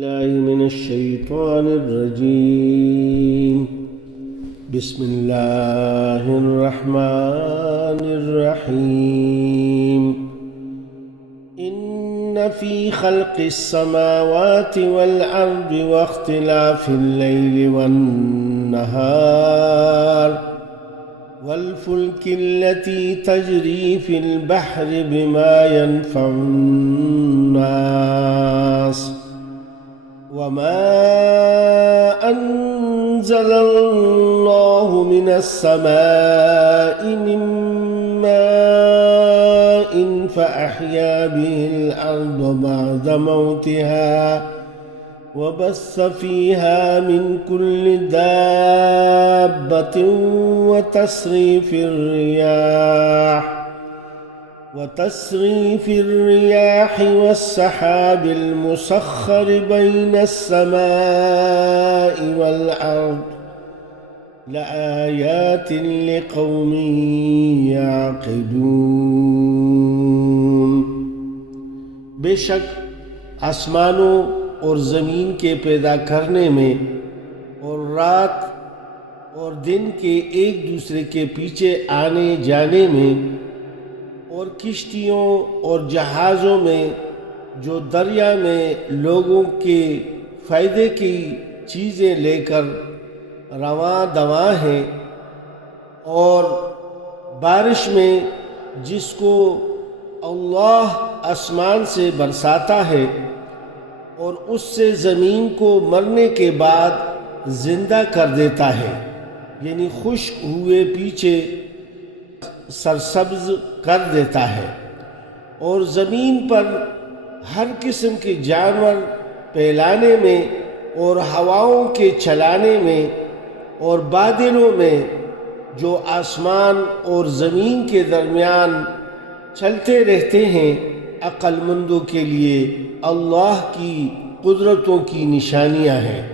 الله من الشيطان الرجيم. بسم الله الرحمن الرحيم. إن في خلق السماوات والأرض واختلاف الليل والنهار والفلك التي تجري في البحر بما ينفع الناس وما أنزل الله من السماء من ماء فأحيا به الأرض بعد موتها وبث فيها من كل دابة وتصريف الرياح والسحاب المسخر بين السماء والأرض لآيات لقوم يعقلون. بے شک آسمانوں اور زمین کے پیدا کرنے میں اور رات اور دن کے ایک دوسرے کے پیچھے آنے جانے میں اور کشتیوں اور جہازوں میں جو دریا میں لوگوں کے فائدے کی چیزیں لے کر رواں دواں ہیں اور بارش میں جس کو اللہ آسمان سے برساتا ہے اور اس سے زمین کو مرنے کے بعد زندہ کر دیتا ہے، یعنی خشک ہوئے پیچھے سرسبز کر دیتا ہے، اور زمین پر ہر قسم کے جانور پھیلانے میں اور ہواؤں کے چلانے میں اور بادلوں میں جو آسمان اور زمین کے درمیان چلتے رہتے ہیں، عقل مندوں کے لیے اللہ کی قدرتوں کی نشانیاں ہیں۔